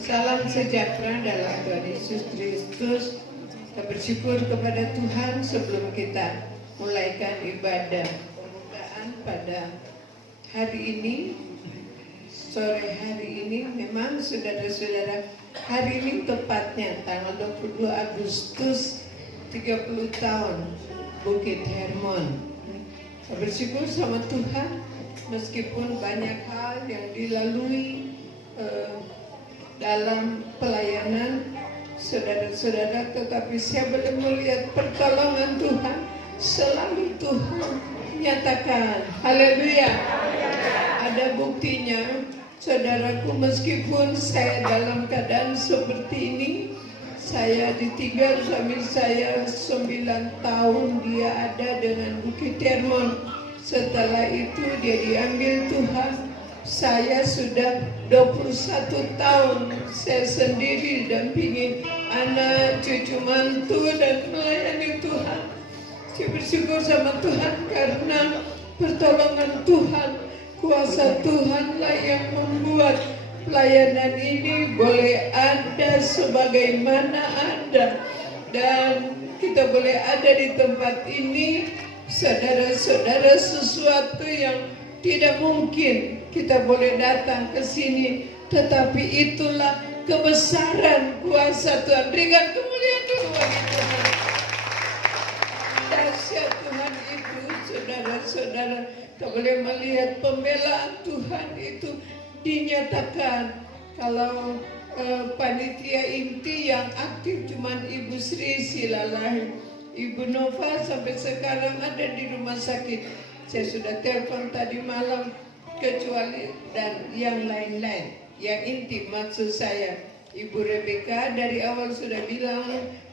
Salam sejahtera dalam Tuhan Yesus Kristus. Kita bersyukur kepada Tuhan sebelum kita mulaikan ibadah pembukaan pada hari ini, sore hari ini. Memang saudara-saudara, hari ini tepatnya tanggal 22 Agustus 30 tahun Bukit Hermon. Saya bersyukur sama Tuhan meskipun banyak hal yang dilalui dalam pelayanan saudara-saudara, tetapi saya boleh melihat pertolongan Tuhan. Selalu Tuhan nyatakan, haleluya. Ada buktinya, saudaraku, meskipun saya dalam keadaan seperti ini, saya ditinggal suami saya 9 tahun dia ada dengan Bukit Hermon. Setelah itu dia diambil Tuhan. Saya sudah 21 tahun saya sendiri dampingi anak, cucu, mantu dan melayani Tuhan. Saya bersyukur sama Tuhan karena pertolongan Tuhan, kuasa Tuhanlah yang membuat pelayanan ini boleh ada sebagaimana ada. Dan kita boleh ada di tempat ini, saudara-saudara, sesuatu yang tidak mungkin kita boleh datang ke sini, tetapi itulah kebesaran kuasa Tuhan. Berikan kemuliaan dulu bagi Tuhan. Dahsyat Tuhan itu, saudara-saudara, kita boleh melihat pembelaan Tuhan itu dinyatakan. Kalau panitia inti yang aktif cuman Ibu Sri Silalahi, Ibu Nova sampai sekarang ada di rumah sakit. Saya sudah telepon tadi malam, kecuali dan yang lain-lain. Yang inti maksud saya, Ibu Rebecca dari awal sudah bilang,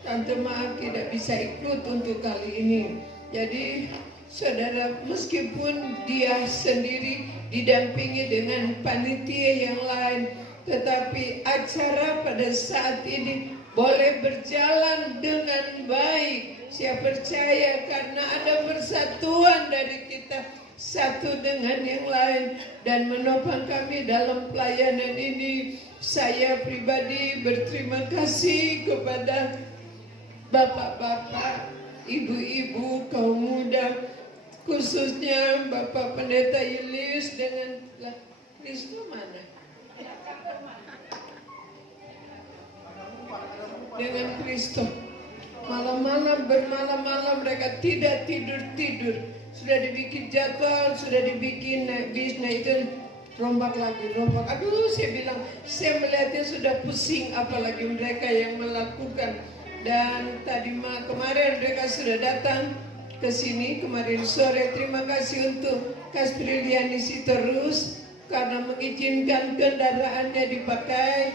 Tante maaf tidak bisa ikut untuk kali ini. Jadi saudara, meskipun dia sendiri didampingi dengan panitia yang lain, tetapi acara pada saat ini boleh berjalan dengan baik. Saya percaya karena ada persatuan dari kita satu dengan yang lain dan menopang kami dalam pelayanan ini. Saya pribadi berterima kasih kepada bapak-bapak, ibu-ibu, kaum muda, khususnya Bapak Pendeta Yulius dengan Kristo mana? Dengan Kristo. Malam-malam, bermalam-malam mereka tidak tidur-tidur. Sudah dibikin jadwal, sudah dibikin bis, itu rombak lagi, rombak. Aduh, saya bilang, saya melihatnya sudah pusing, apalagi mereka yang melakukan. Dan tadi kemarin mereka sudah datang ke sini, kemarin sore. Terima kasih untuk Kas Priliani Sitorus karena mengizinkan kendaraannya dipakai,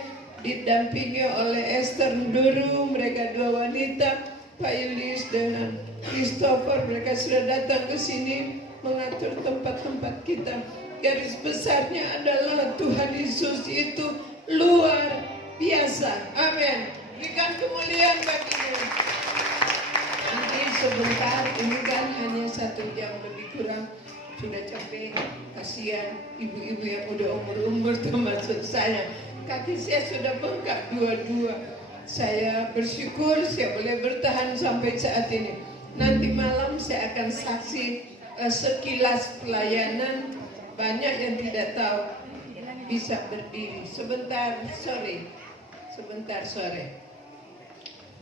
didampingi oleh Esther Nduru. Mereka dua wanita, Pak Yulis dengan Christopher, mereka sudah datang ke sini mengatur tempat-tempat kita. Garis besarnya adalah Tuhan Yesus itu luar biasa. Amin. Berikan kemuliaan baginya. Nanti sebentar, ini kan hanya 1 jam lebih kurang. Sudah capek, kasihan ibu-ibu yang udah umur-umur termasuk saya. Kaki saya sudah bengkak dua-dua. Saya bersyukur saya boleh bertahan sampai saat ini. Nanti malam saya akan saksi sekilas pelayanan. Banyak yang tidak tahu bisa berdiri. Sebentar sore.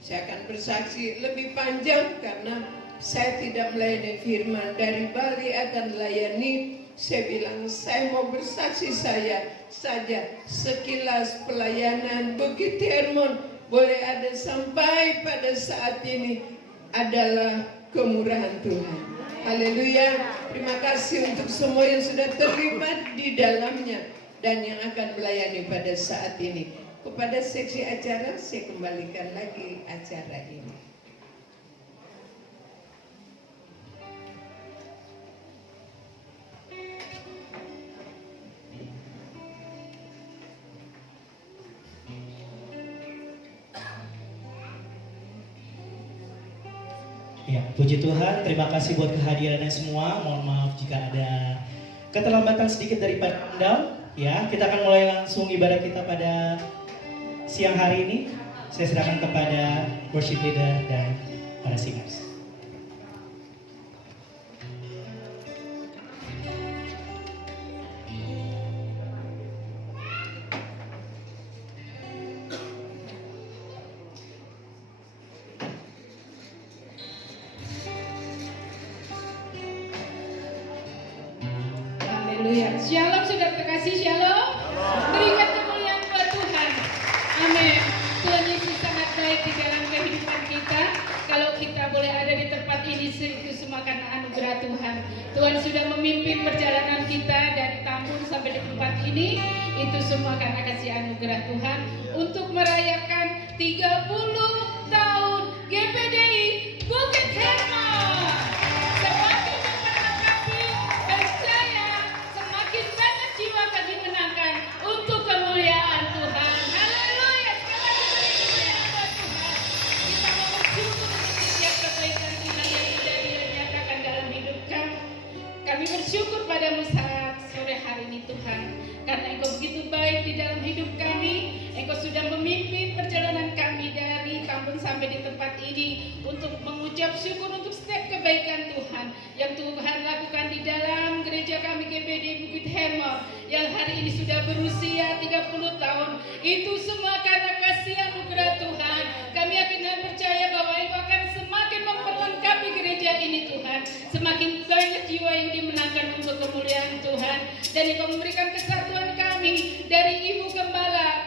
Saya akan bersaksi lebih panjang karena saya tidak melayani firman. Dari Bali akan melayani. Saya bilang saya mau bersaksi saya saja sekilas pelayanan Bukit Hermon boleh ada sampai pada saat ini adalah kemurahan Tuhan. Haleluya. Terima kasih untuk semua yang sudah terlibat di dalamnya dan yang akan melayani pada saat ini. Kepada seksi acara saya kembalikan lagi acara ini. Ya, puji Tuhan, terima kasih buat kehadirannya semua. Mohon maaf jika ada keterlambatan sedikit dari Anda. Ya, kita akan mulai langsung ibadah kita pada siang hari ini. Saya serahkan kepada worship leader dan para singers. Haleluya. Shalom saudara terkasih, shalom. Berikan kemuliaan buat Tuhan. Amin. Tuhan Yesus sangat baik di dalam kehidupan kita. Kalau kita boleh ada di tempat ini, itu semua karena anugerah Tuhan. Tuhan sudah memimpin perjalanan kita dari Tambun sampai di tempat ini. Itu semua karena kasih anugerah Tuhan. Untuk merayakan 30 tahun GPDI Bukit Hermon. Semakin memperlengkapi percaya, semakin banyak jiwa kami menangkan untuk kemuliaan Tuhan. Haleluya. Sekali lagi beri kemuliaan buat Tuhan. Kita mau bersyukur untuk setiap kebaikan Tuhan yang sudah dinyatakan dalam hidup kami. Kami bersyukur padamu saat sore hari ini Tuhan, karena Engkau begitu baik di dalam hidup kami. Engkau sudah memimpin perjalanan kami dari Tambun sampai di tempat ini untuk mengucap syukur untuk setiap kebaikan Tuhan yang Tuhan lakukan di dalam gereja kami GBD Bukit Hermon yang hari ini sudah berusia 30 tahun. Itu semua karena kasih anugerah Tuhan. Kami yakin dan percaya bahwa Engkau akan semakin memperlengkapi gereja ini Tuhan. Semakin banyak jiwa yang dimenangkan untuk kemuliaan Tuhan. Dan Engkau memberikan kesatuan kami dari Ibu Gembala,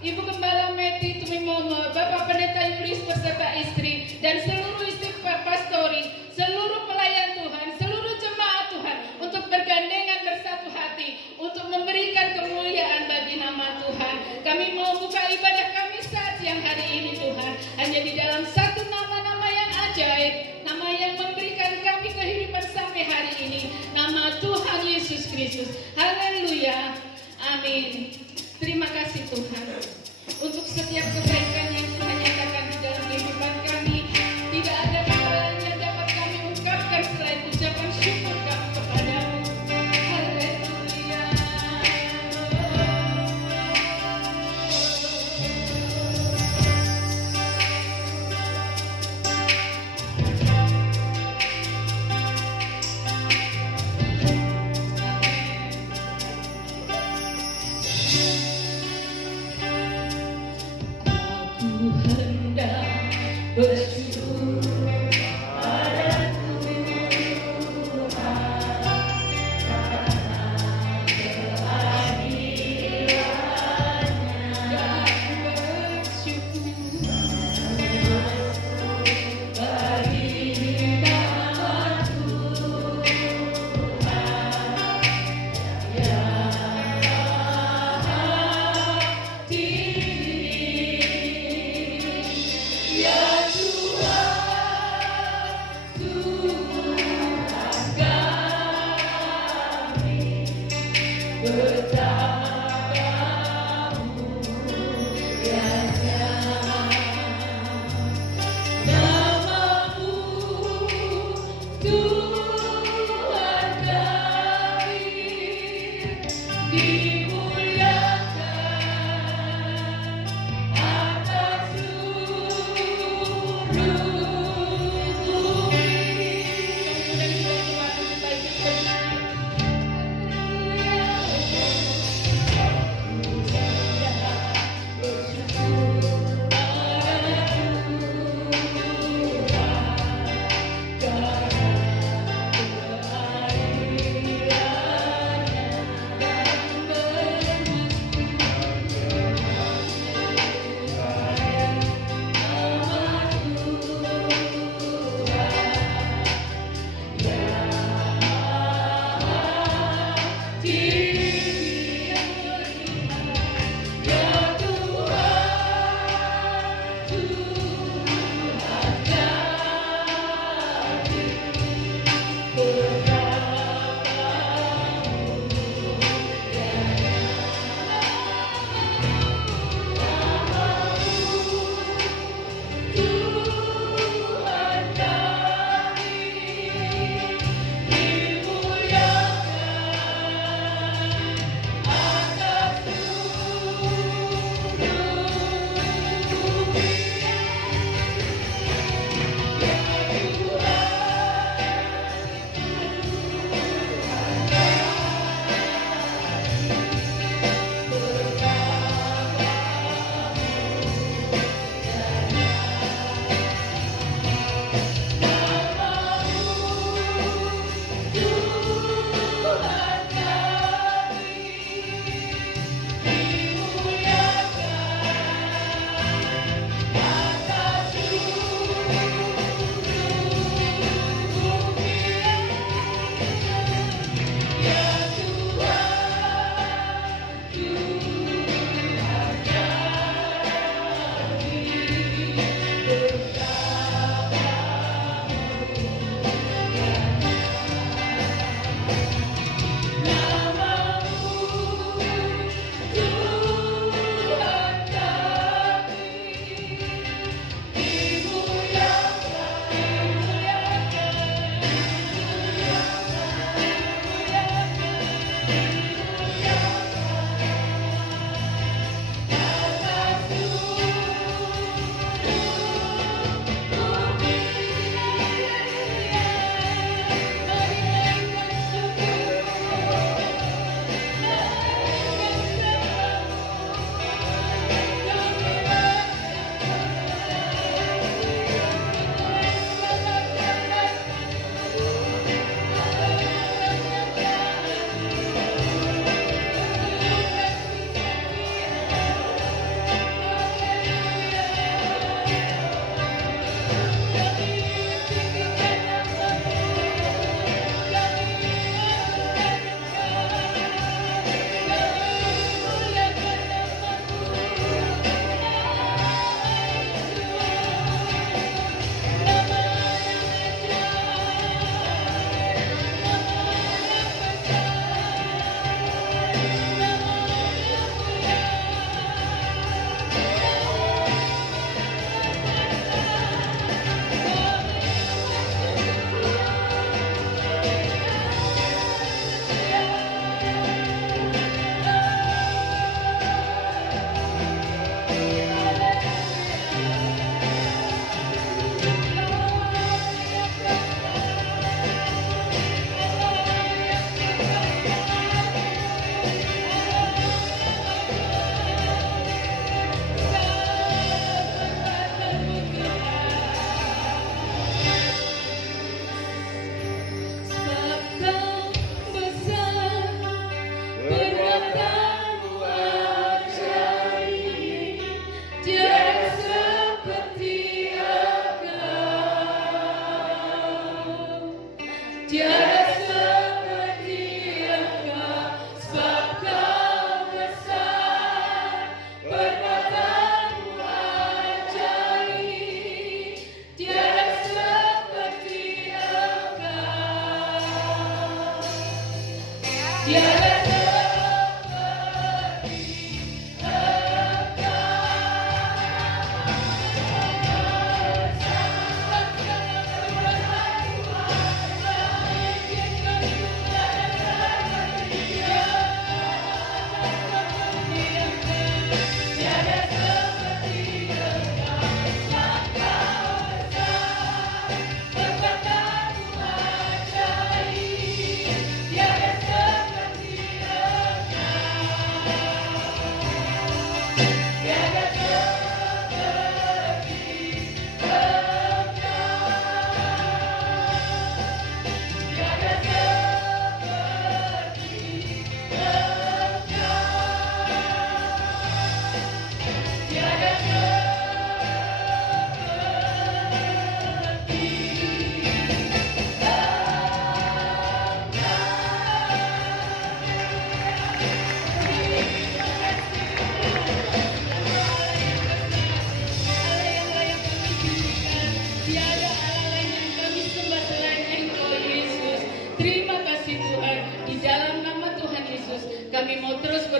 Ibu Gembala Meti Tumimomo, Bapak Pendeta Yulis beserta istri, dan seluruh istri pastori, seluruh pelayan Tuhan, seluruh jemaat Tuhan, untuk bergandengan bersatu hati, untuk memberikan kemuliaan bagi nama Tuhan. Kami mau buka ibadah kami saat siang hari ini Tuhan, hanya di dalam satu nama-nama yang ajaib, nama yang memberikan kami kehidupan sampai hari ini, nama Tuhan Yesus Kristus. Haleluya. Amin. Terima kasih Tuhan untuk setiap kebaikan yang Tuhan nyatakan di dalam kehidupan kami. Tidak ada kata yang dapat kami ungkapkan selain ucapan syukur kami kepadamu. Haleluya. Aku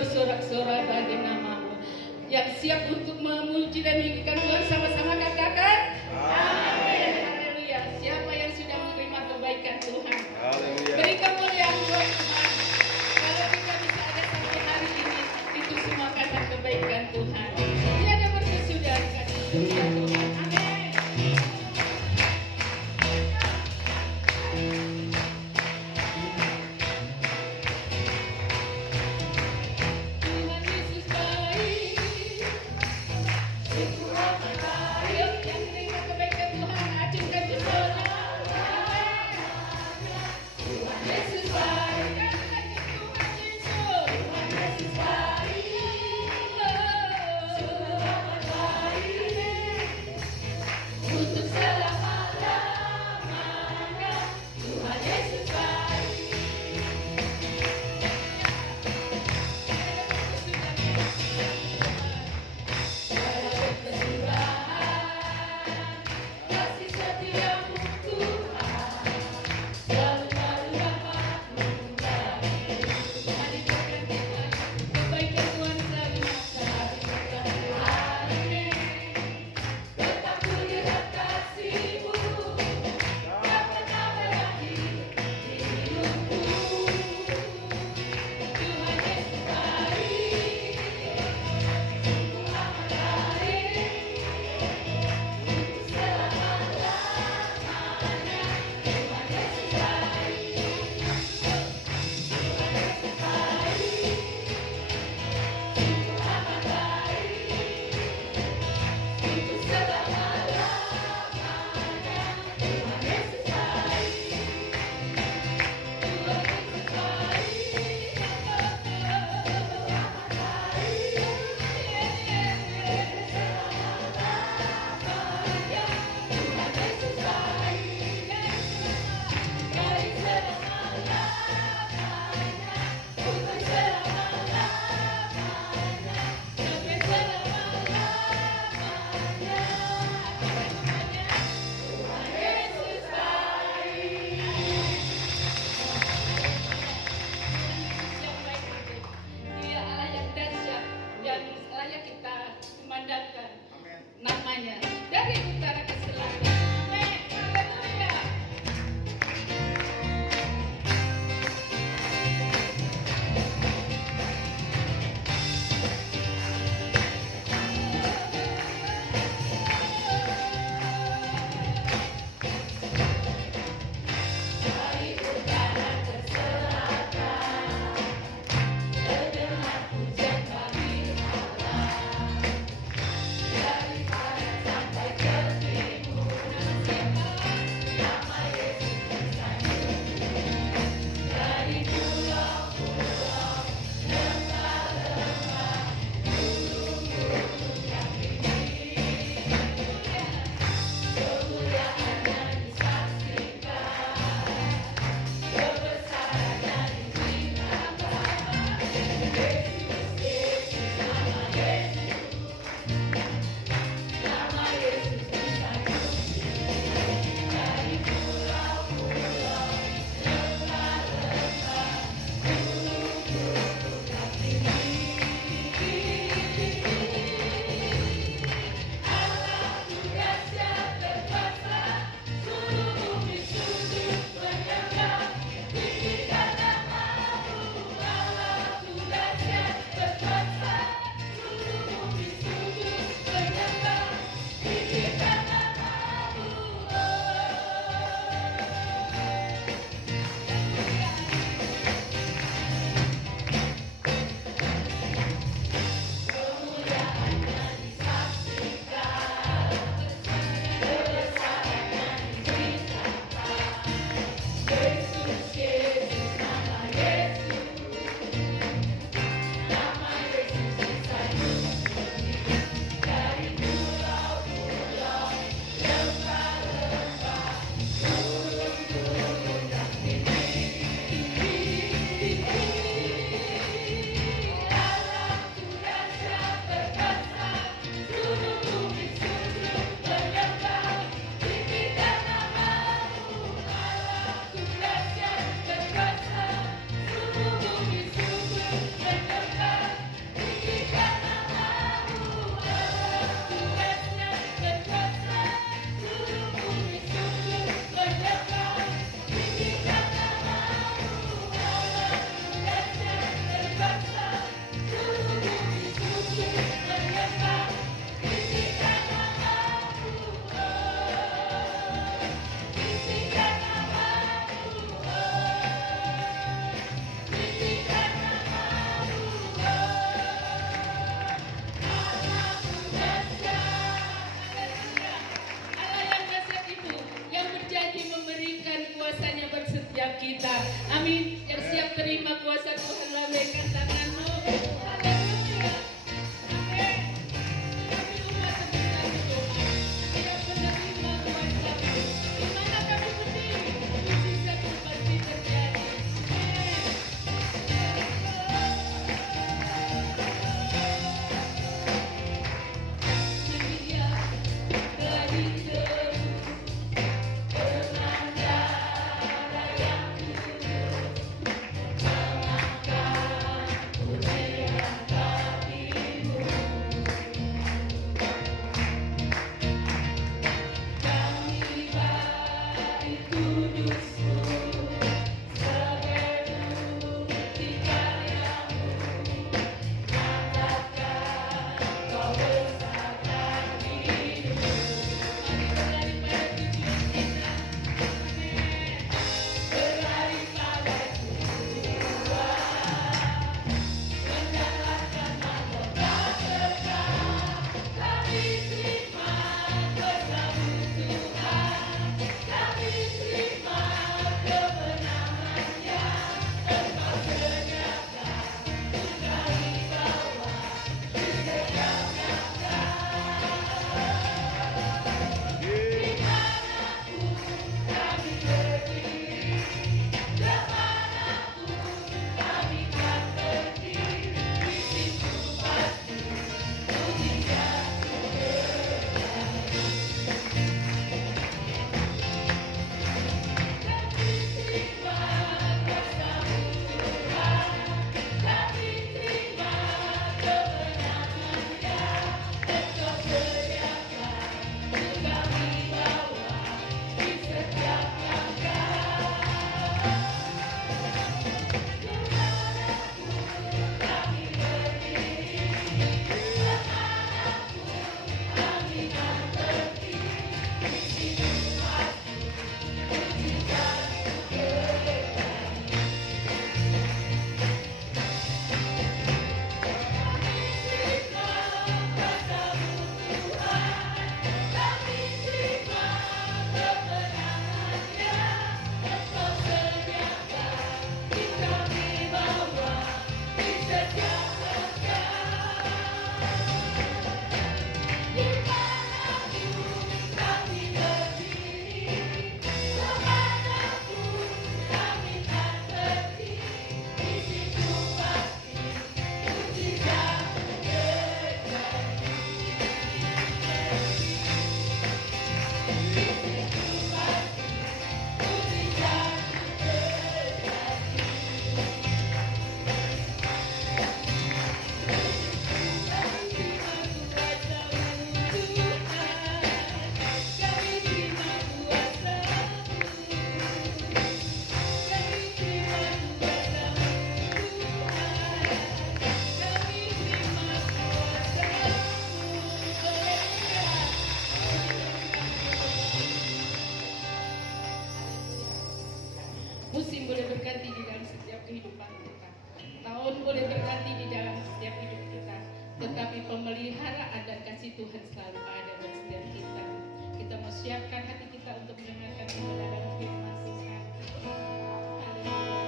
bersorak-sorai bagi nama-Mu. Yang siap untuk memuji dan meninggikan Tuhan sama-sama katakan amin. Haleluya. Siapa yang sudah menerima kebaikan Tuhan? Haleluya. Beri kemuliaan buat Tuhan. Kalau kita bisa ada sampai hari ini, itu semua karena kebaikan Tuhan. Tiada berkesudahan kasih setia Tuhan. Amin. Tuhan Yesus baik. kehidupan kita. Tahun boleh berganti di dalam setiap hidup kita, tetapi pemeliharaan dan kasih Tuhan selalu ada dalam setiap kita. Kita mau siapkan hati kita untuk mendengarkan kebenaran firman Tuhan. Haleluya.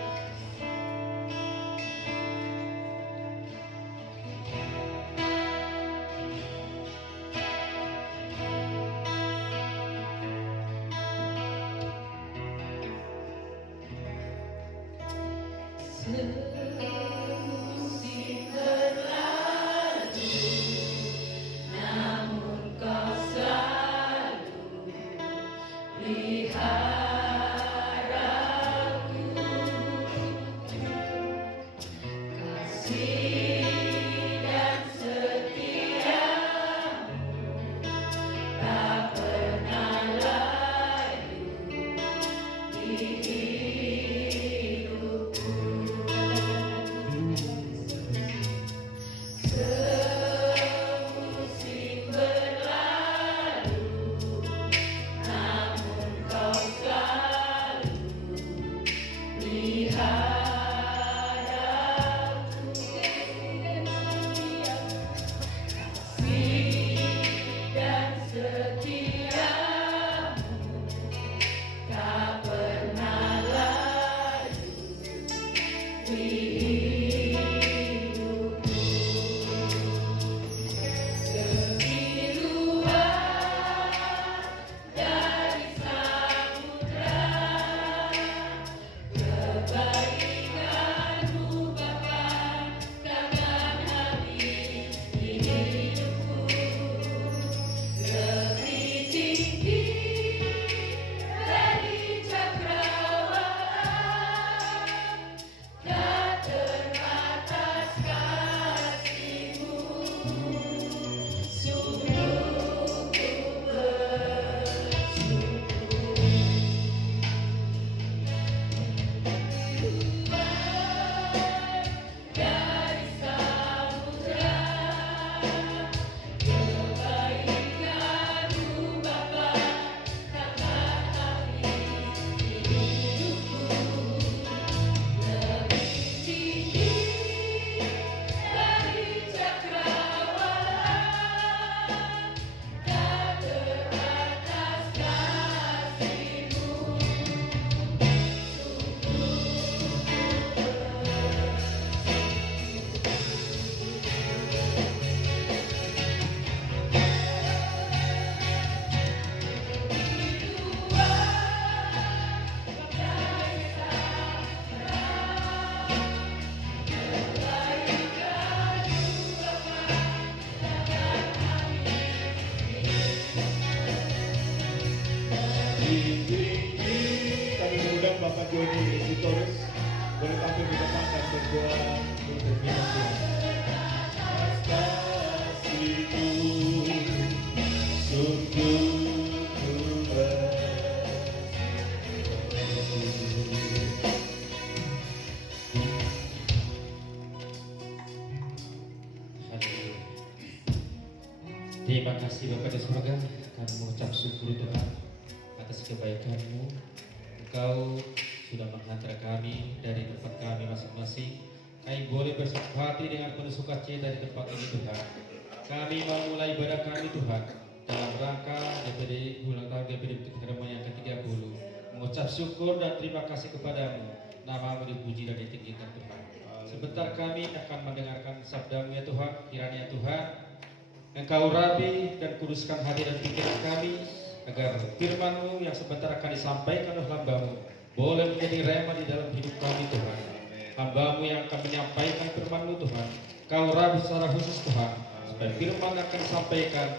Semusim berlalu, namun kau selalu pelihara aku. Kasih dan setiamu tak pernah layu di hidupku. Semusim berlalu, namun kau selalu pelihara aku. Kasih dan setiamu tak pernah layu di hidupku. Lebih luas dari samudra, kebaikan-Mu Bapa takkan habis di hidupku. Lebih tinggi dari cakrawala, tak terbatas kasih-Mu. Sungguh ku bersyukur. Luas dari samudra, kebaikan-Mu Bapa takkan habis di hidupku. Lebih tinggi dari cakrawala, tak terbatas kasih-Mu. Kami mengundang Bapak Joni Sitorus boleh tampil di depan dan berdoa untuk firman Tuhan. Kasih-Mu sungguh ku bersyukur. Haleluya. Terima kasih Bapa di surga, kami mengucap syukur Tuhan atas kebaikan-Mu. Engkau sudah menghantar kami dari tempat kami masing-masing. Kami boleh bersatu hati dengan penuh sukacita di tempat ini Tuhan. Kami memulai ibadah kami Tuhan dalam rangka DPD ulang tahun DPD Bukit Herman yang ke-30. Mengucap syukur dan terima kasih kepadamu. Nama-Mu dipuji dan ditinggikan Tuhan. Sebentar kami akan mendengarkan sabda-Mu ya Tuhan. Kiranya Tuhan Engkau rapi dan kuduskan hati dan pikiran kami, agar firman-Mu yang sebentar akan disampaikan oleh hamba-Mu boleh menjadi rema di dalam hidup kami Tuhan. Hamba-Mu yang akan menyampaikan firman-Mu Tuhan, Kau rapi secara khusus Tuhan, supaya firman yang akan disampaikan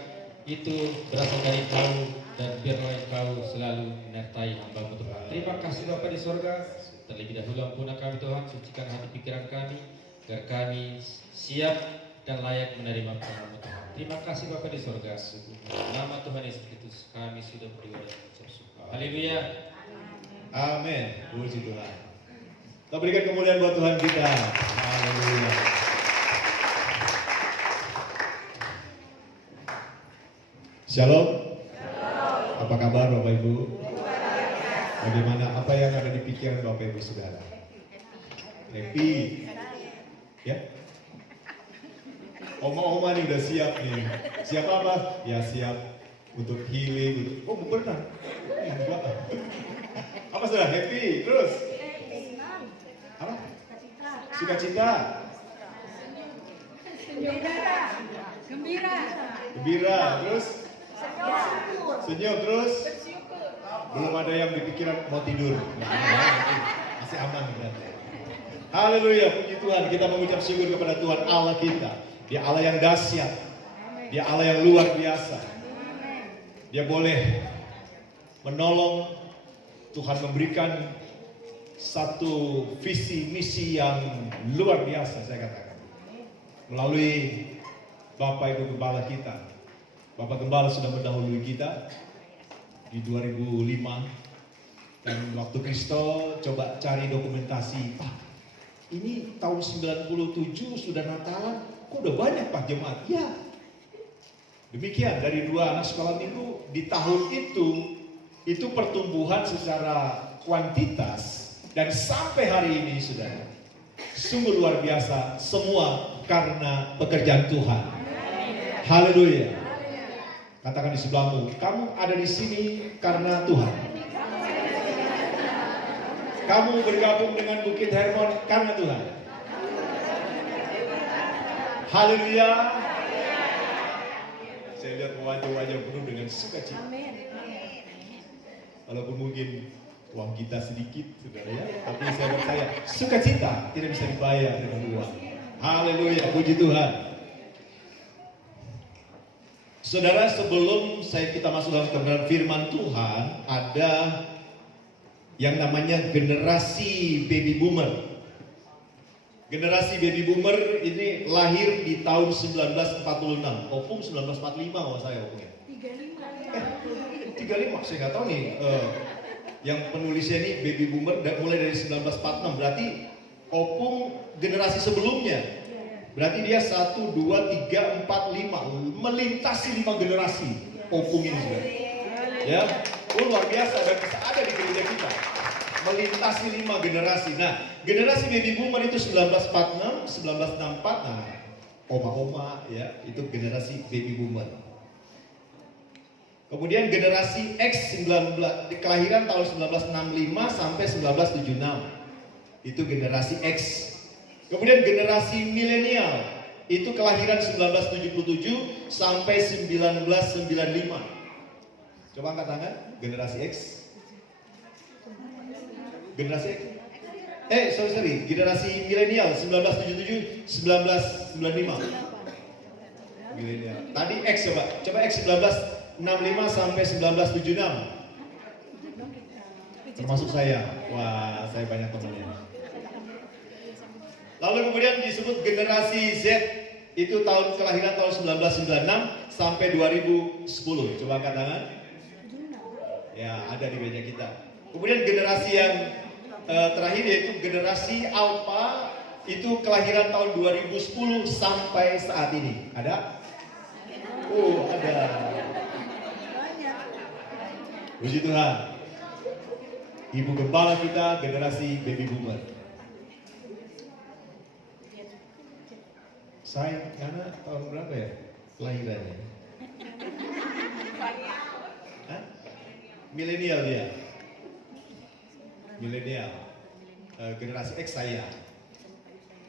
itu berasal dari Kau, dan biarlah Kau selalu menyertai hamba-Mu Tuhan. Terima kasih Bapa di surga. Terlebih dahulu ampuni kami Tuhan, sucikan hati pikiran kami, agar kami siap dan layak menerima firman-Mu Tuhan. Terima kasih Bapa di surga. Nama Tuhan Yesus Kristus kami sudah berdoa dan mengucap syukur. Haleluya. Amin. Puji Tuhan. Kita berikan kemuliaan buat Tuhan kita. Haleluya. Shalom. Apa kabar Bapak Ibu? Bagaimana, apa yang ada di pikiran Bapak Ibu Saudara? Happy. Ya. Oma-oma nih udah siap nih. Siap apa? Ya siap untuk healing. Oh berenang. Enggak. Apa sudah happy? Terus? Apa? Sukacita. Gembira. Terus? Senyum. Terus? Belum ada yang di pikiran mau tidur. Masih aman berarti. Haleluya, puji Tuhan. Kita mengucap syukur kepada Tuhan Allah kita. Dia Allah yang dahsyat. Dia Allah yang luar biasa. Dia boleh menolong. Tuhan memberikan satu visi misi yang luar biasa, saya katakan. Melalui Bapak Ibu Gembala kita. Bapak Gembala sudah mendahului kita di 2005. Dan waktu Kristo coba cari dokumentasi, Pak, ini tahun 97 sudah Natalan, kok udah banyak Pak jemaat? Ya, demikian dari 2 anak sekolah minggu di tahun itu pertumbuhan secara kuantitas dan sampai hari ini sudah sungguh luar biasa, semua karena pekerjaan Tuhan. Haleluya. Katakan di sebelahmu, kamu ada di sini karena Tuhan. Kamu bergabung dengan Bukit Hermon karena Tuhan. Haleluya. Saya lihat wajah-wajah penuh dengan sukacita. Walaupun mungkin uang kita sedikit, saudara ya, tapi saya percaya sukacita tidak bisa dibayar dengan uang. Haleluya, puji Tuhan. Saudara, sebelum kita masuk dalam kebenaran firman Tuhan, ada yang namanya generasi baby boomer. Generasi baby boomer ini lahir di tahun 1946. Opung 1945 kalau saya opungnya. 35, saya nggak tahu nih. Yang penulisnya ini baby boomer mulai dari 1946. Berarti Opung generasi sebelumnya. Berarti dia 1, 2, 3, 4, 5 melintasi 5 generasi Opung ini juga. Ya, luar biasa dan bisa ada di gereja kita. Melintasi 5 generasi. Nah, generasi baby boomer itu 1946, 1964. Nah, oma-oma ya, itu generasi baby boomer. Kemudian generasi X kelahiran tahun 1965 sampai 1976. Itu generasi X. Kemudian generasi milenial itu kelahiran 1977 sampai 1995. Coba angkat tangan, generasi X. Generasi X. Sorry, generasi milenial 1977 1995. Milenial. Tadi X coba X 1965 sampai 1976. Termasuk saya. Wah, saya banyak temannya. Lalu kemudian disebut generasi Z, itu kelahiran tahun 1996 sampai 2010. Coba angkat tangan. Ya, ada di meja kita. Kemudian generasi yang terakhir yaitu generasi Alpha, itu kelahiran tahun 2010 sampai saat ini. Ada? Oh, ada. Puji Tuhan. Ibu gembala kita generasi baby boomer. Saya karena tahun berapa ya kelahirannya? Milenial dia. Milenial. Generasi X saya.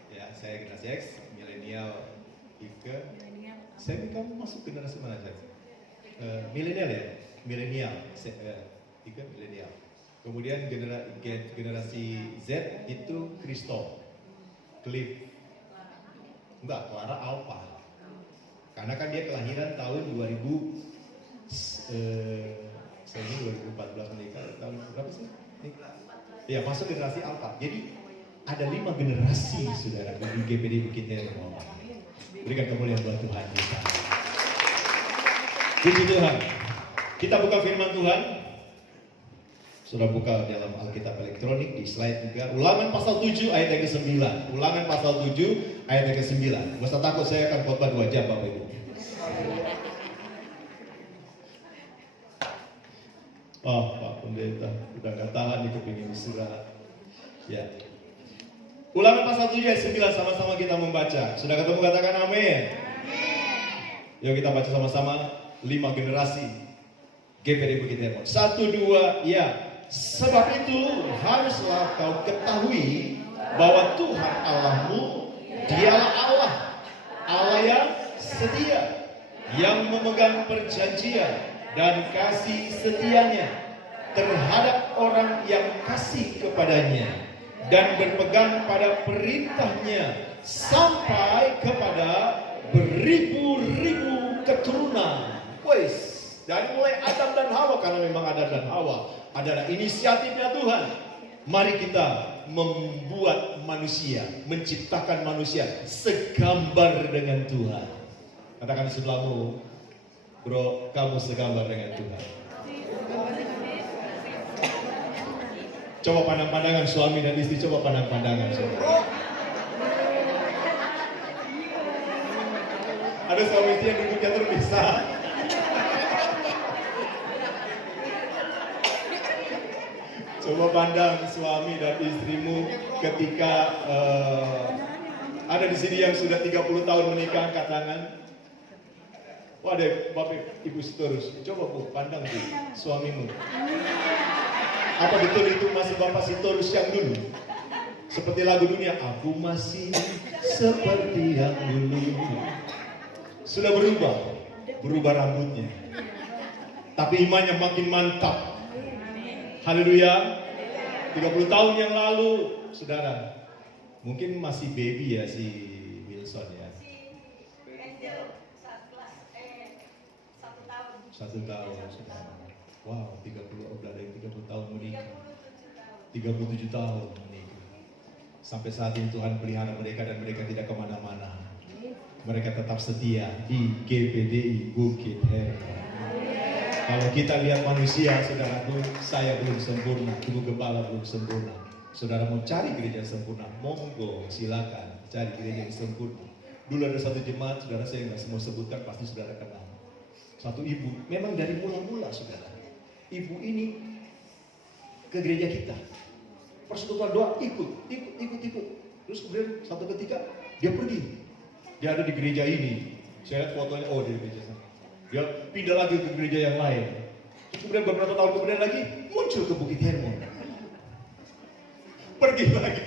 Ya, saya generasi X, milenial Ike. Saya ini kamu masuk generasi mana saya? Milenial ya? Milenial. Ike milenial. Kemudian generasi Z itu Kristo. Cliff. Enggak, Clara Alpha. Karena kan dia kelahiran tahun 2014 menikah, tahun berapa sih? Ya, masuk generasi Alpha. Jadi ada 5 generasi saudara di GPD Bukit Hermon. Berikan kemuliaan buat Tuhan kita. Puji Tuhan. Kita buka firman Tuhan. Sudah buka dalam Alkitab elektronik di slide juga. Ulangan pasal 7 ayat yang ke-9. Ulangan pasal 7 ayat yang ke-9. Gak usah takut, saya akan khotbah 2 jam Bapak Ibu. Oh Pak Pendeta, udah gak tahan nih kepingin istirahat. Ya. Ulangan pasal 7 ayat 9 sama-sama kita membaca. Sudah ketemu, katakan amin. Yuk kita baca sama-sama 5 generasi GPD Bukit Hermon. 1, 2, ya. Sebab itu haruslah kau ketahui bahwa Tuhan Allahmu dialah Allah, Allah yang setia, yang memegang perjanjian dan kasih setianya terhadap orang yang kasih kepadanya dan berpegang pada perintahnya sampai kepada beribu-ribu keturunan. Wes, dari mulai Adam dan Hawa, karena memang Adam dan Hawa adalah inisiatifnya Tuhan. Mari kita membuat manusia, menciptakan manusia segambar dengan Tuhan. Katakan di sebelahmu, bro, kamu segambar dengan Tuhan. Coba pandang-pandangan suami dan istri, coba pandang-pandangan. Ada suami istri yang duduknya terpisah. Coba pandang suami dan istrimu ketika ada di sini yang sudah 30 tahun menikah, angkat tangan. Wah, ada Bapak Ibu seterus. Coba Bu, pandang Bu, suamimu. Apa betul itu masih Bapak Sitorus yang dulu? Seperti lagu dunia, aku masih seperti yang dulu. Sudah berubah rambutnya. Tapi imannya makin mantap. Haleluya. 30 tahun yang lalu, saudara, mungkin masih baby ya si Wilson ya. Satu tahun, saudara. Wow, 30, udah ada yang 30 tahun menikah. 37 tahun menikah. Sampai saat ini Tuhan pelihara mereka dan mereka tidak kemana-mana. Mereka tetap setia di GPDI Bukit Hermon. Kalau kita lihat manusia, saudara, saya belum sempurna, ibu gembala belum sempurna. Saudara mau cari gereja yang sempurna, monggo silakan cari gereja yang sempurna. Dulu ada satu jemaat, saudara, saya nggak semua sebutkan, pasti saudara kenal. Satu ibu, memang dari mula-mula, saudara. Ibu ini ke gereja kita, persekutuan doa ikut. Terus kemudian satu ketika dia pergi, dia ada di gereja ini. Saya lihat fotonya, oh di gereja sana. Dia pindah lagi ke gereja yang lain. Terus kemudian beberapa tahun kemudian lagi muncul ke Bukit Hermon. Pergi lagi.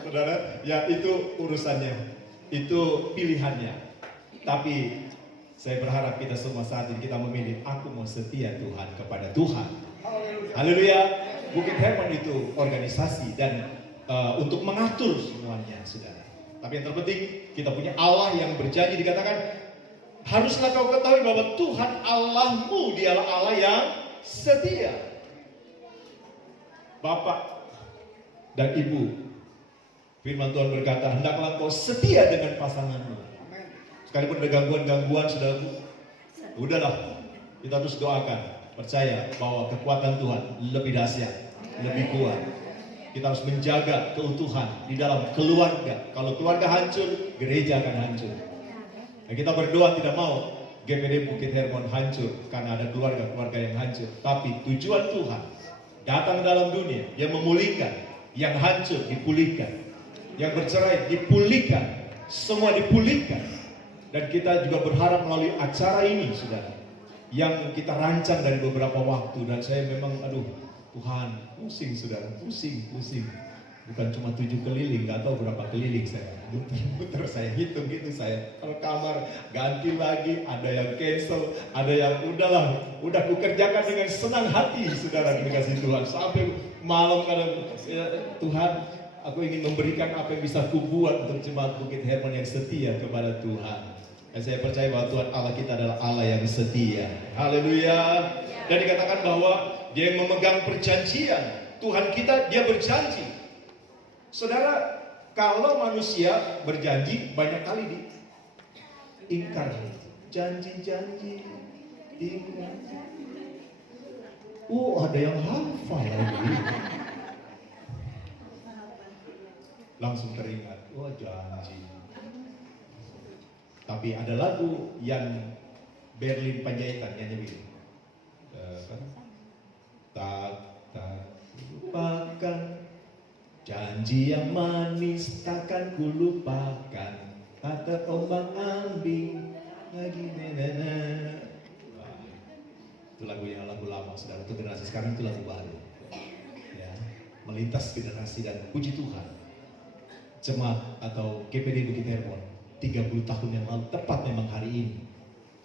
Saudara, ya itu urusannya, itu pilihannya. Tapi saya berharap kita semua saat ini kita memilih, aku mau setia Tuhan kepada Tuhan. Haleluya. Bukit Hermon itu organisasi dan untuk mengatur semuanya, saudara. Tapi yang terpenting kita punya Allah yang berjanji, dikatakan haruslah kau ketahui bahwa Tuhan Allahmu dialah Allah yang setia. Bapak dan Ibu, firman Tuhan berkata, hendaklah kau setia dengan pasanganmu. Sekalipun ada gangguan-gangguan, saudaraku, udahlah, kita terus doakan, percaya bahwa kekuatan Tuhan lebih dahsyat, lebih kuat. Kita harus menjaga keutuhan di dalam keluarga. Kalau keluarga hancur, gereja akan hancur. Dan kita berdoa tidak mau GPD Bukit Hermon hancur karena ada keluarga-keluarga yang hancur. Tapi tujuan Tuhan datang dalam dunia, yang memulihkan, yang hancur dipulihkan, yang bercerai dipulihkan, semua dipulihkan. Dan kita juga berharap melalui acara ini, saudara, yang kita rancang dari beberapa waktu. Dan saya memang, Tuhan, pusing saudara, pusing. Bukan cuma 7 keliling, gak tahu berapa keliling saya. Muter saya hitung gitu, saya ke kamar, ganti lagi, ada yang cancel, ada yang udah kukerjakan dengan senang hati, saudara, dikasih Tuhan. Sampai malam kadang, Tuhan, aku ingin memberikan apa yang bisa kubuat untuk jemaat Bukit Hermon yang setia kepada Tuhan. Dan saya percaya bahwa Tuhan Allah kita adalah Allah yang setia. Haleluya. Dan dikatakan bahwa Dia yang memegang perjanjian. Tuhan kita, Dia berjanji. Saudara, kalau manusia berjanji banyak kali diingkar. Janji-janji ingkar. Ada yang hafal lagi. Langsung teringat, janji. Tapi ada lagu yang Berlin Panjaitan nyanyi begini. Tak lupakan Janji yang manis takkan ku lupakan, tak terombang ambing lagi nenena. Itu lagu lama, saudara. Itu generasi sekarang, itu lagu baru. Ya, melintas generasi dan puji Tuhan. Jemaat atau GPD Bukit Hermon 30 tahun yang lalu, tepat memang hari ini.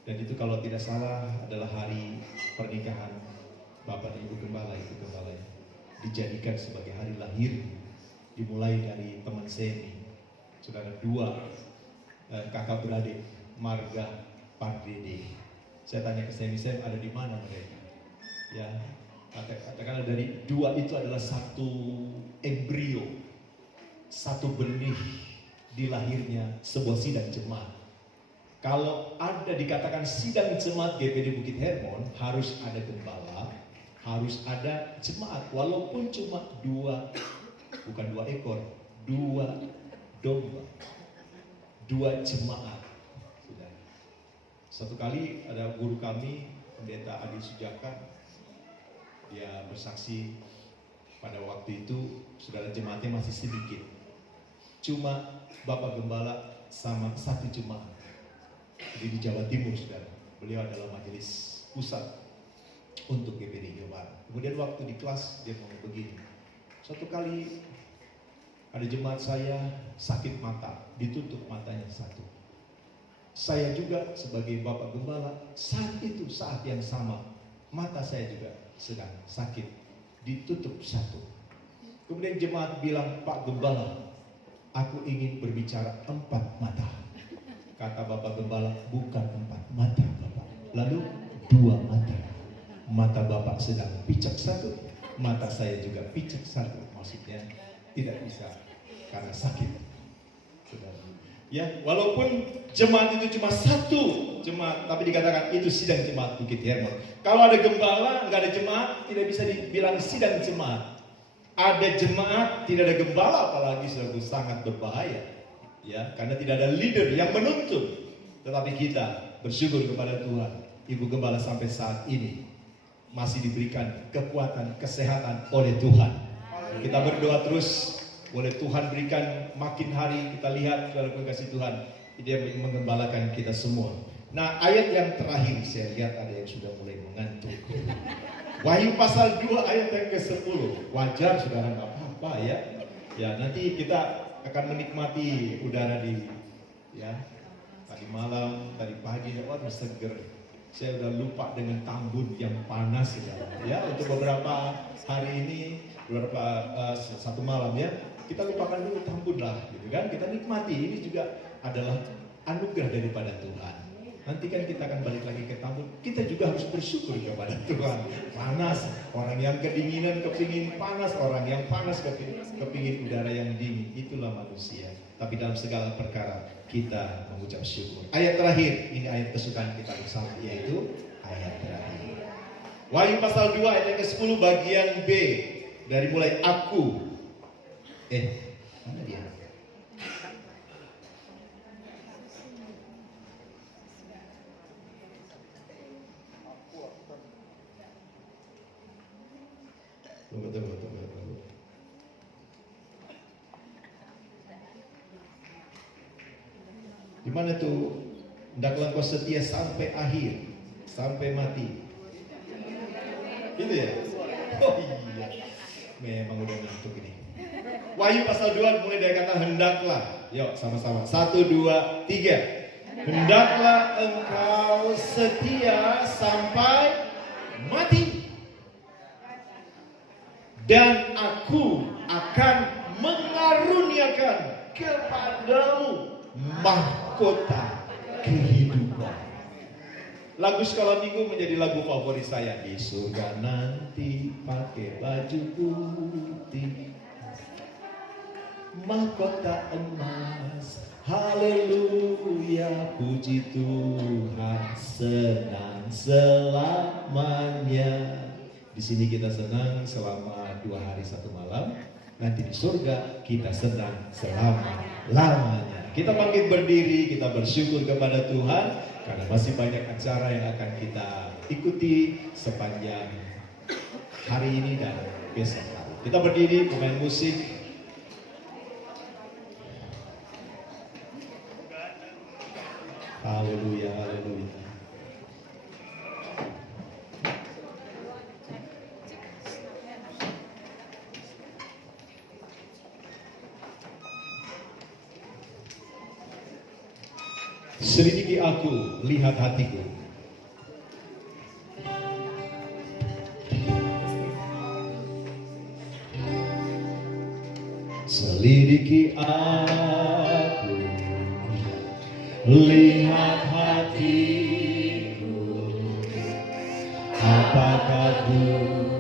Dan itu kalau tidak salah adalah hari pernikahan Bapak dan Ibu Gembala, Ibu Gembala dijadikan sebagai hari lahir. Dimulai dari teman Semi, saudara, 2 kakak beradik, Marga, Pardede. Saya tanya ke Semi, ada di mana mereka? Ya, katakanlah dari 2 itu adalah satu embrio, satu benih di lahirnya sebuah sidang jemaat. Kalau ada dikatakan sidang jemaat GPD Bukit Hermon, harus ada gembala, harus ada jemaat, walaupun cuma 2, bukan 2 ekor, 2 domba, 2 jemaat. Satu kali ada guru kami, Pendeta Adi Sujaka, dia bersaksi pada waktu itu saudara jemaatnya masih sedikit, cuma Bapak Gembala sama 1 jemaat. Jadi di Jawa Timur, saudara, beliau adalah majelis pusat untuk GPD Jawa Barat. Kemudian waktu di kelas dia ngomong begini, suatu kali ada jemaat saya sakit mata, ditutup matanya 1. Saya juga sebagai Bapak Gembala, saat itu, saat yang sama, mata saya juga sedang sakit, ditutup 1. Kemudian jemaat bilang, Pak Gembala, aku ingin berbicara 4 mata. Kata Bapak Gembala, bukan 4 mata Bapak, lalu 2 mata. Mata Bapak sedang picek 1, mata saya juga picek 1. Maksudnya tidak bisa karena sakit. Saudara. Ya, walaupun jemaat itu cuma 1 jemaat, tapi dikatakan itu sidang jemaat Bukit Hermon. Kalau ada gembala, nggak ada jemaat, tidak bisa dibilang sidang jemaat. Ada jemaat, tidak ada gembala, apalagi sudah sangat berbahaya. Ya, karena tidak ada leader yang menuntun. Tetapi kita bersyukur kepada Tuhan, Ibu Gembala sampai saat ini masih diberikan kekuatan, kesehatan oleh Tuhan. Kita berdoa terus. Boleh Tuhan berikan makin hari kita lihat dalam kasih Tuhan, dia menggembalakan kita semua. Nah, ayat yang terakhir saya lihat ada yang sudah mulai mengantuk. Wahyu pasal 2 ayat yang ke-10. Wajar saudara, nggak apa-apa ya. Ya, nanti kita akan menikmati udara di tadi malam, tadi pagi, seger. Saya udah lupa dengan Tambun yang panas ya. Untuk beberapa hari ini, beberapa 1 malam ya. Kita lupakan dulu Tambun lah, gitu kan? Kita nikmati, ini juga adalah anugerah daripada Tuhan. Nanti kan kita akan balik lagi ke Tambun. Kita juga harus bersyukur kepada Tuhan. Panas, orang yang kedinginan kepingin panas, orang yang panas kepingin udara yang dingin. Itulah manusia. Tapi dalam segala perkara kita mengucap syukur. Ayat terakhir, ini ayat kesukaan kita bersama, yaitu ayat terakhir. Wahyu pasal 2 ayat yang ke-10 bagian B, dari mulai aku. Mana dia? Tunggu. Di mana tuh? Hendaklah kau setia sampai akhir, sampai mati. Gitu ya? Oh iya, memang udah ngantuk ini. Wahyu pasal 2 mulai dari kata hendaklah. Yuk sama-sama. 1, 2, 3. Hendaklah engkau setia sampai mati, dan aku akan mengaruniakan kepadamu mahkota kehidupan. Lagu sekolah minggu menjadi lagu favorit saya. Di surga nanti pakai baju putih, mahkota emas, haleluya, puji Tuhan, senang selamanya. Di sini kita senang selama 2 hari 1 malam. Nanti di surga kita senang selama-lamanya. Kita bangkit berdiri, kita bersyukur kepada Tuhan karena masih banyak acara yang akan kita ikuti sepanjang hari ini dan besok hari. Kita berdiri, pemain musik Haleluya, haleluya. Selidiki aku, lihat hatiku. Selidiki aku, lihat hatiku. Apakah ku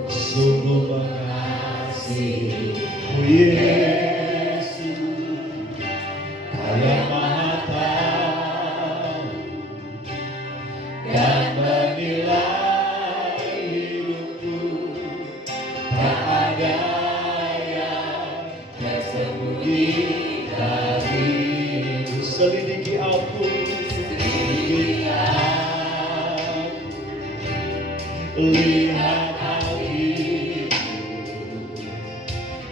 sungguh mengasihimu, Yesus? Kau yang Maha tahu dan menilai hidupku, tak ada yang tersembunyi darimu. Selidiki aku, selidiki aku, lihat hatiku.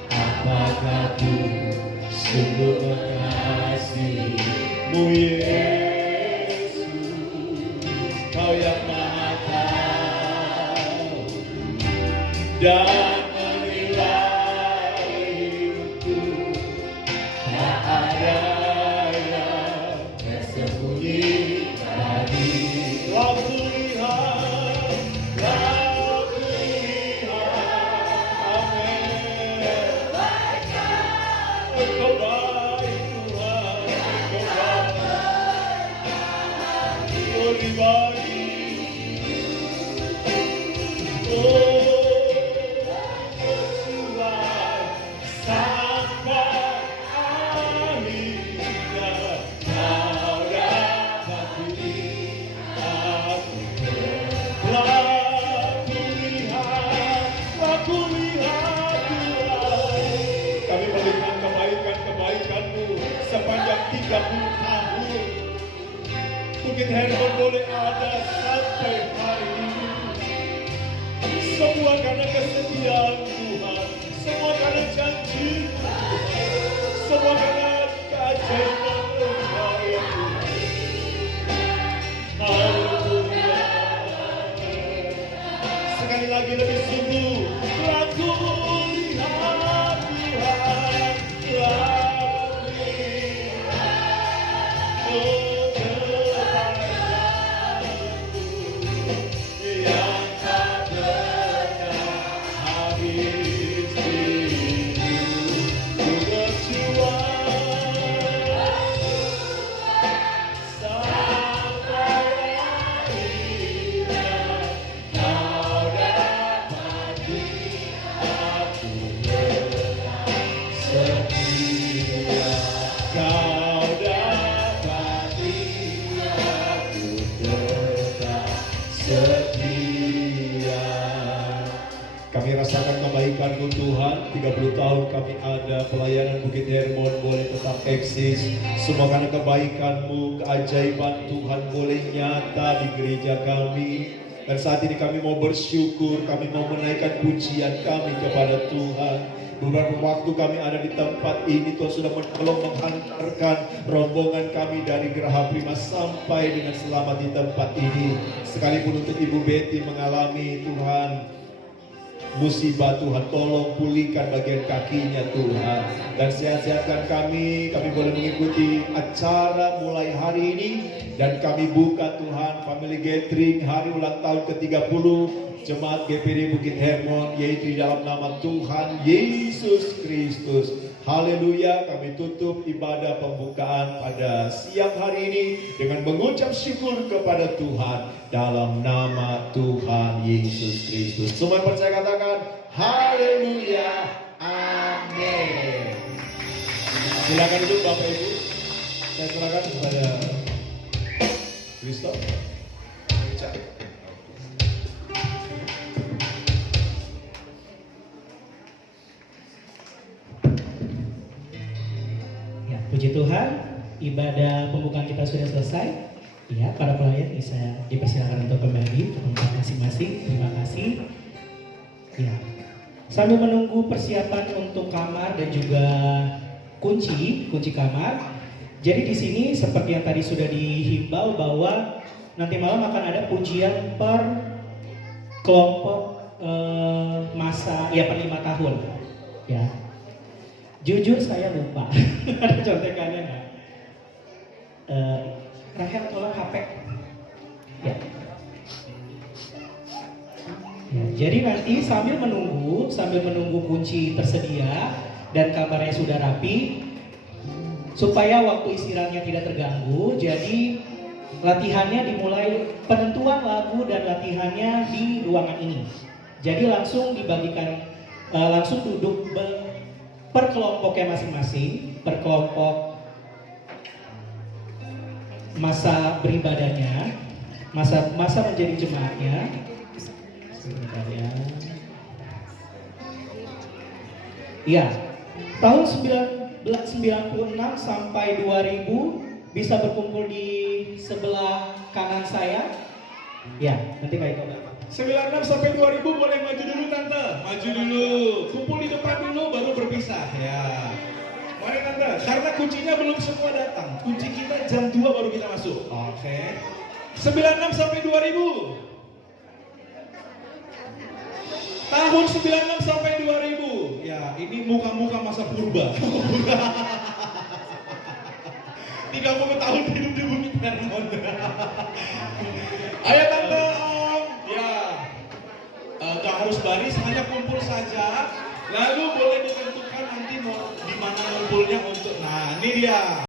Apakah ku sungguh mengasihimu, Yesus? Kau yang Maha tahu dan menilai hidupku, tak ada yang tersembunyi darimu. Aku lihat, amin. Engkau baik Tuhan, Engkau baik. Oh, dibagi. Tuhan sampai akhirnya kau dapati aku. Aku lihat Tuhan. Kami melihat kebaikan-kebaikan-Mu sepanjang 30 tahun. Bukit Hermon boleh ada sampai hari ini. Semua karena kesetiaan Tuhan, semua karena janji Tuhan, semua karena keajaiban Engkau ya Tuhan. Haleluya. Sekali lagi lebih sungguh, aku lihat Tuhan, aku lihat, oh kebaikan-Mu yang tak pernah habis rindu. Ku berjuang sampai akhirnya kau dapati aku tetap setia. Kau dapati aku tetap setia. Kami rasakan kebaikan-Mu Tuhan. 30 tahun kami ada, pelayanan Bukit Hermon boleh tetap eksis. Semua karena kebaikan-Mu, keajaiban Tuhan boleh nyata di gereja kami. Dan saat ini kami mau bersyukur, kami mau menaikkan pujian kami kepada Tuhan. Beberapa waktu kami ada di tempat ini, Tuhan sudah menolong menghantarkan rombongan kami dari Geraha Prima sampai dengan selamat di tempat ini. Sekalipun untuk Ibu Betty mengalami Tuhan musibah, Tuhan tolong pulihkan bagian kakinya Tuhan, dan sehat-sehatkan kami boleh mengikuti acara mulai hari ini. Dan kami buka Tuhan family gathering hari ulang tahun ke-30 Jemaat GPD Bukit Hermon, yaitu di dalam nama Tuhan Yesus Kristus. Haleluya. Kami tutup ibadah pembukaan pada siang hari ini dengan mengucap syukur kepada Tuhan dalam nama Tuhan Yesus Kristus. Semua yang percaya katakan haleluya, amin. Silakan duduk Bapak Ibu. Saya silakan kepada Kristo. Ya, puji Tuhan, ibadah pembukaan kita sudah selesai. Ya, para pelayan bisa dipersilakan untuk kembali ke tempat masing-masing. Terima kasih. Ya, sambil menunggu persiapan untuk kamar dan juga kunci kamar, Jadi di sini seperti yang tadi sudah dihimbau bahwa nanti malam akan ada pujian per kelompok masa ya per 5 tahun. Ya. Jujur saya lupa. Ada contekannya nggak? Rahel tolong HP. Ya. Ya, jadi nanti sambil menunggu kunci tersedia dan kabarnya sudah rapi, supaya waktu istirahatnya tidak terganggu, jadi latihannya dimulai penentuan lagu dan latihannya di ruangan ini. Jadi langsung dibagikan, langsung duduk per kelompoknya masing-masing, per kelompok masa beribadahnya, masa menjadi jemaatnya. Sebentar ya. Iya, tahun 1996 sampai 2000 bisa berkumpul di sebelah kanan saya. Ya, nanti kayak kau 96 sampai 2000 boleh maju dulu tante, maju dulu, kumpul di depan dulu baru berpisah ya. Mari tante, karena kuncinya belum semua datang, kunci kita jam 2 baru kita masuk. Oke. 96 sampai 2000. Tahun 96 sampai 2000. Ya, ini muka-muka masa purba. 30 tahun hidup di bumi Paramount. Ayo tante, om. Ya. Gak harus baris, hanya kumpul saja. Lalu boleh ditentukan nanti mau di mana ngumpulnya untuk. Nah, ini dia.